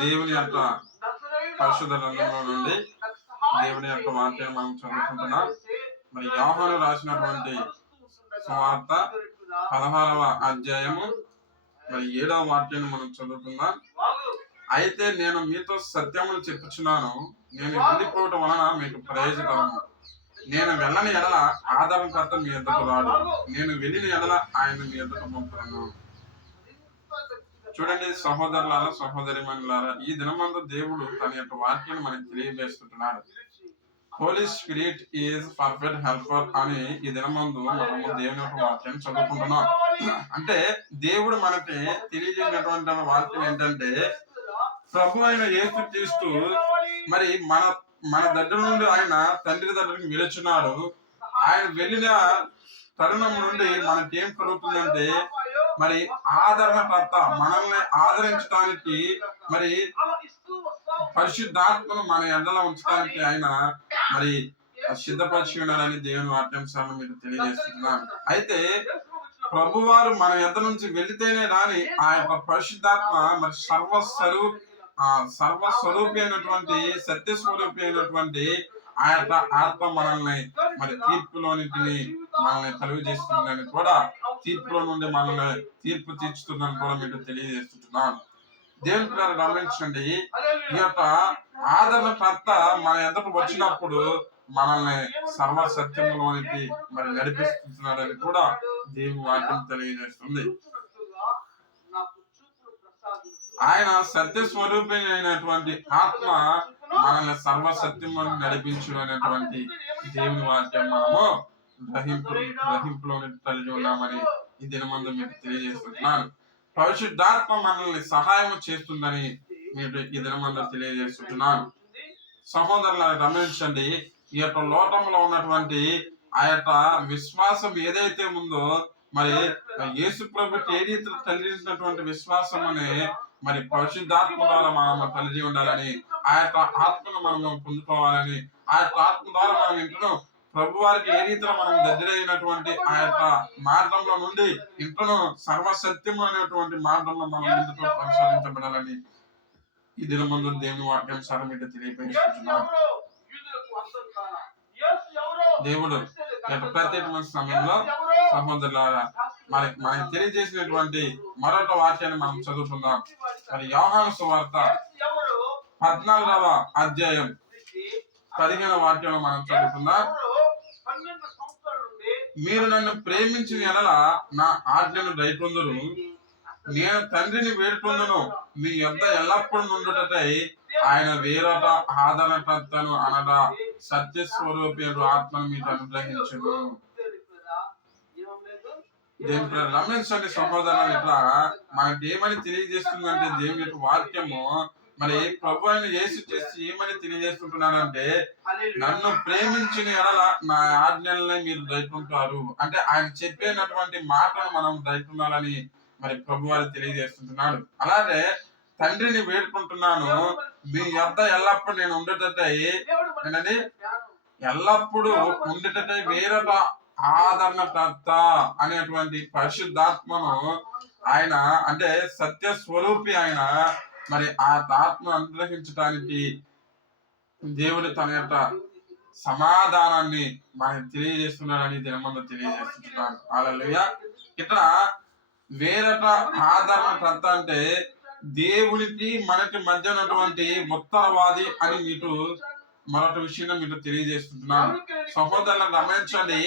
దేవుని యొక్క పరిశుద్ధ గ్రంథంలో నుండి దేవుని యొక్క వాక్యాన్ని మనం చదువుకుంటున్నాం. మరి యోహాను రాసినటువంటి సువార్త 16వ అధ్యాయము మరి 7వ వాక్యాన్ని మనం చదువుకుందాం. అయితే నేను మీతో సత్యమును చెప్పుచున్నాను, నేను వెళ్ళిపోవటం వలన మీకు ప్రయోజనము. నేను వెళ్ళని ఎడల ఆదరణకర్త మీ ఎద్దకు రాడు, నేను వెళ్ళిన ఎడల ఆయన మీ ఎద్దకు పంపుతాను. చూడండి సహోదరులారా, సహోదరిమణులారా, ఈ దినమందు దేవుడు తన యొక్క వాక్యాన్ని మనకి తెలియజేస్తున్నాడు. Holy Spirit is perfect helper అని ఈ దినమందు మనము దేవుని యొక్క వాక్యాన్ని చదువుకుంటున్నాం. అంటే దేవుడు మనకి తెలియజేసినటువంటి వాక్యం ఏంటంటే, ప్రభు అయిన యేసుక్రీస్తు మరి మన దగ్గర నుండి ఆయన తండ్రి దగ్గరికి వెళుచున్నాడు. ఆయన వెళ్ళిన తరుణం నుండి మనకేం కలుగుతుందంటే, మరి ఆదరణకర్త, మనల్ని ఆదరించడానికి మరి పరిశుద్ధాత్మను మన ఎండలో ఉంచడానికి ఆయన మరి సిద్ధపరిచి ఉన్నారని దేవుని వాక్యాంశాలను మీకు తెలియజేస్తున్నాను. అయితే ప్రభువారు మన ఎద్ద నుంచి వెళితేనే రాని ఆ యొక్క పరిశుద్ధాత్మ మరి సర్వస్వరూపి అయినటువంటి సత్యస్వరూపి అయినటువంటి ఆ యొక్క ఆత్మ మనల్ని మరి తీర్పులోనిటిని మనల్ని కలుగు చేస్తుందని కూడా, తీర్పులో నుండి మనల్ని తీర్పు తీర్చుతుందని కూడా మీకు తెలియజేస్తున్నాను. దేవుని పిల్లలు గమనించండి, ఈ యొక్క ఆదరణకర్త మన ఎద్దకు వచ్చినప్పుడు మనల్ని సర్వసత్యంలోనికి మరి నడిపిస్తున్నాడని కూడా దేవుని వాక్యం తెలియజేస్తుంది. ఆయన సత్యస్వరూపి అయినటువంటి ఆత్మ మనల్ని సర్వసత్యంలో నడిపించును అనేటువంటి దేవుని వాక్యం మనము గ్రహింపులోని కలిగి ఉన్నామని ఈ దినమందు మీకు తెలియజేస్తున్నాను. పరిశుద్ధాత్మ మనల్ని సహాయం చేస్తుందని మీరు ఈ దినమందు తెలియజేస్తున్నాను. సహోదరులను గమనించండి, ఈ యొక్క లోకంలో ఉన్నటువంటి ఆ యొక్క విశ్వాసం ఏదైతే ఉందో, మరి యేసు ప్రభుకి ఏ రీతిలో కలిగినటువంటి విశ్వాసం అనే మరి పరిశుద్ధాత్మ ద్వారా మనం కలిగి ఉండాలని, ఆ యొక్క ఆత్మను మనం పొందుకోవాలని, ఆ యొక్క ఆత్మ ద్వారా మనం ఇంట్లో ప్రభు వారికి ఏ రీతిలో మనం దగ్గరైనటువంటి ఆ యొక్క మార్గంలో నుండి ఇంట్లో సర్వసత్యం అనేటువంటి మార్గంలో మనం ముందుకు కొనసాగించబడాలని ఈ దినమందు దేవుని వాక్యాంశాల మీద తెలియపరుస్తున్నాం. దేవుడు ప్రత్యేకమైన సమయంలో సహోదరులారా మరి మనకి తెలియజేసినటువంటి మరొక వాక్యాన్ని మనం చదువుకుందాం. మరి యోహాను సువార్త 14వ అధ్యాయం 15వ వాక్యంలో మనం చదువుకుందాం. మీరు నన్ను ప్రేమించిన ఎడల నా ఆజ్ఞను గైకొందురు, నేను తండ్రిని వేడుకొందును, మీ యొద్ద ఎల్లప్పుడూ నుండుటకై ఆయన వేరొక ఆదరణకర్తను అనగా సత్యస్వరూపి ఆత్మను మీకు అనుగ్రహించును. దేవుని గమనించండి సహోదరులు, ఇట్లా మనకి ఏమని తెలియజేస్తుందంటే దేవుని యొక్క వాక్యము మరి ప్రభు అయిన యేసు చేసి ఏమని తెలియజేస్తుంటున్నారంటే, నన్ను ప్రేమించిన ఎడల నా ఆజ్ఞల్ని మీరు గైకొంటారు. అంటే ఆయన చెప్పినటువంటి మాటను మనం గైకొనాలని మరి ప్రభు వారు తెలియజేస్తుంటున్నాడు. అలాగే తండ్రిని వేడుకుంటున్నాను, మీ యొద్ద ఎల్లప్పుడు నేను ఉండేటట్టై ఏంటండి ఎల్లప్పుడూ ఉండేటట్టై వేరొక ఆదరణకర్త అనేటువంటి పరిశుద్ధాత్మను ఆయన, అంటే సత్య స్వరూపి ఆయన, మరి ఆ ఆత్మను అనుగ్రహించడానికి దేవుడు తన యొక్క సమాధానాన్ని మనకి తెలియజేస్తున్నాడని దినమందు తెలియజేస్తున్నాడు. హల్లెలూయా. ఇక్కడ వేరొక ఆదరణకర్త అంటే దేవునికి మనకి మధ్య ఉన్నటువంటి ఉత్తరవాది అని మీకు మరొక విషయం మీకు తెలియజేస్తున్నాను. సహోదరులను గమనించండి,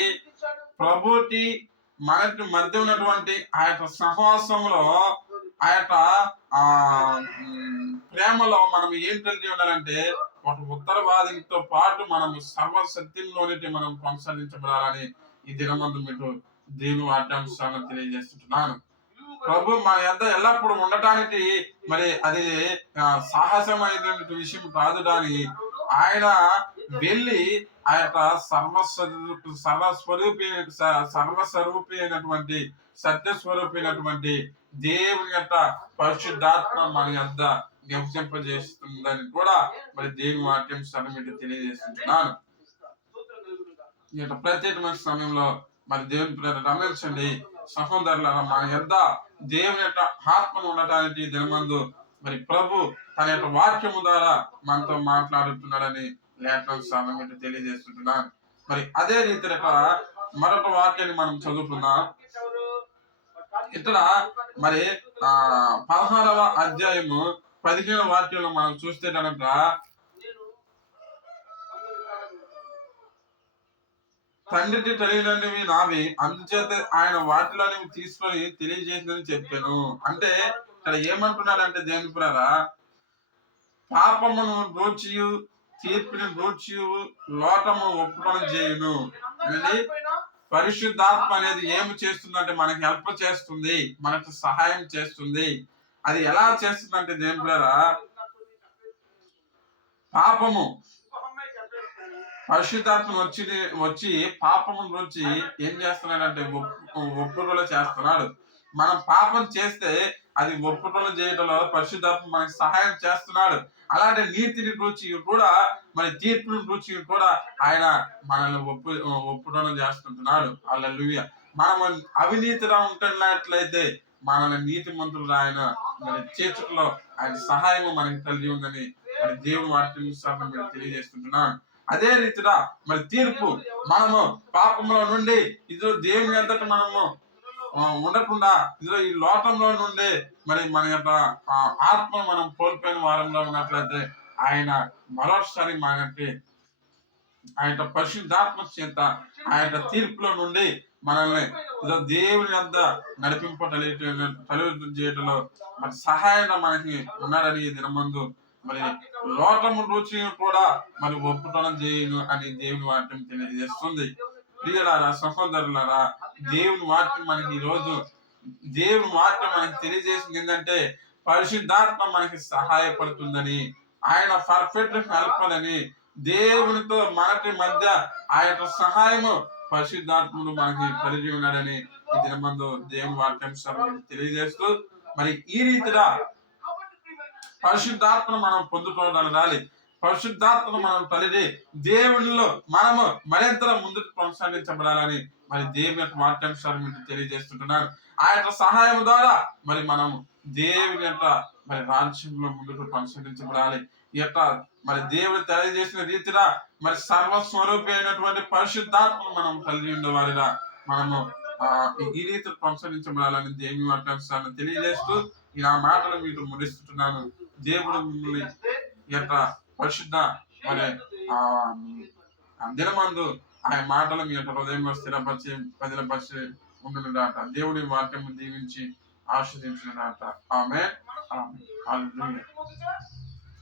ప్రభుకి మనకి మధ్య ఉన్నటువంటి ఆ యొక్క సహవాసంలో, ఆ యొక్క ప్రేమలో మనం ఏం కలిగి ఉండాలంటే, ఒక ఉత్తరవాదితో పాటు మనము సర్వసత్యంలోనికి మనం కొనసాగించబడాలని ఈ దినమందు మీకు దేవుని వాక్యాంశాలను తెలియజేస్తున్నాను. ప్రభు మన యొద్ద ఎల్లప్పుడు ఉండటానికి మరి అది సాహసమైనటువంటి విషయం కాదు, కానీ ఆయన వెళ్ళి ఆ యొక్క సర్వస్వరూపి అయినటువంటి సత్యస్వరూపి అయినటువంటి దేవుని యొక్క పరిశుద్ధాత్మ మన యొద్ద నివసింపజేస్తుందని కూడా మరి దేవుని వాక్యం మీకు తెలియజేస్తున్నాను. ఈ యొక్క ప్రత్యేకమైన సమయంలో మరి దేవుని గమనించండి సహోదరుల, మన యొద్ద దేవుని యొక్క ఆత్మను ఉండటానికి దినమందు మరి ప్రభు తన యొక్క వాక్యము ద్వారా మనతో మాట్లాడుతున్నాడని లేఖనం సామెత తెలియజేస్తుంటున్నాను. మరి అదే రీతిగా మరొక వాక్యాన్ని మనం చదువుకుందాం. ఇక్కడ మరి 16వ అధ్యాయము 15వ వాక్యంలో మనం చూస్తే కనుక తండ్రికి తెలియనివి నావి, అందుచేత ఆయన వాటిలోని తీసుకొని తెలియజేసిందని చెప్పాను. అంటే ఇక్కడ ఏమంటున్నాడంటే దేవుని ద్వారా పాపమును దోచియు తీర్పుని దోచియు లోటము ఒప్పుకొని చేయును. పరిశుద్ధాత్మ అనేది ఏమి చేస్తుందంటే మనకి హెల్ప్ చేస్తుంది, మనకు సహాయం చేస్తుంది. అది ఎలా చేస్తుందంటే దేవుని ద్వారా పాపము పరిశుద్ధాత్మ వచ్చి పాపము నుంచి ఏం చేస్తున్నాడంటే ఒప్పుదల చేస్తున్నాడు. మనం పాపం చేస్తే అది ఒప్పుదల చేయడంలో పరిశుద్ధాత్మ మనకి సహాయం చేస్తున్నాడు. అలాంటి నీతిని రుచి కూడా మన తీర్పుని రుచి కూడా ఆయన మనల్ని ఒప్పుదల చేస్తుంటున్నాడు. హల్లెలూయా. మనం అవినీతిగా ఉంటున్నట్లయితే మనల్ని నీతి మంత్రులు ఆయన మరి చేర్చుటలో ఆయన సహాయం మనకి కలిగి ఉందని మరి దేవుని వాక్యం తెలియజేస్తుంటున్నాడు. అదే రీతిగా మరి తీర్పు మనము పాపంలో నుండి ఇది దేవుని అంతటి మనము ఉండకుండా ఇదిలో ఈ లోకంలో నుండి మరి మన యొక్క ఆత్మ మనం కోల్పోయిన వారంలో ఉన్నట్లయితే ఆయన మరోసారి మనకి ఆయన పరిశుద్ధాత్మ చేత ఆయన తీర్పులో నుండి మనల్ని దేవుని వద్ద చేయడంలో మరి సహాయంగా మనకి ఉన్నారని దినమందు మరి లోకము రుచి కూడా మరి ఒప్పుటనం చేయను అని దేవుని వాక్యం తెలియజేస్తుంది. ప్రియులారా, సహోదరులారా, దేవుని వాక్యం మనకి ఈరోజు దేవుని వాక్యం మనకి తెలియజేసింది ఏంటంటే పరిశుద్ధాత్మ మనకి సహాయపడుతుందని, ఆయన పర్ఫెక్ట్ హెల్పర్ అని, దేవునితో మనకి మధ్య ఆ యొక్క సహాయము పరిశుద్ధాత్ముడు మనకి కలిగి ఉన్నాడని ఈ దినమందు దేవుని వాక్యం తెలియజేస్తూ మరి ఈ రీతిగా పరిశుద్ధాత్మను మనం పొందుకోగలగాలి. పరిశుద్ధాత్మను మనం కలిగి దేవునిలో మనము మరింత ముందుకు కొనసాగించబడాలని మరి దేవుని యొక్క వాక్యాంశాలను మీకు తెలియజేస్తుంటున్నారు. ఆ యొక్క సహాయం ద్వారా మరి మనం దేవుని యొక్క మరి రాజ్యంలో ముందుకు కొనసాగించబడాలి. ఈ యొక్క మరి దేవుడు తెలియజేసిన రీతిగా మరి సర్వస్వరూపి అయినటువంటి పరిశుద్ధాత్మను మనం కలిగి ఉండేవారిగా మనము ఈ రీతిలో కొనసాగించబడాలని దేవుని వాక్యాంశాలను తెలియజేస్తూ ఈ నా మాటలు మీకు ముగిస్తున్నాను. దేవుడు మిమ్మల్ని యొక్క పరిశుద్ధ మరి దినమందు ఆయన మాటలు మీ యొక్క హృదయంలో స్థిరపరిచి పదిలపరిచి ఉండునుగాక. దేవుడి వాక్యం దీవించి ఆశీర్వదించునుగాక. ఆమేన్.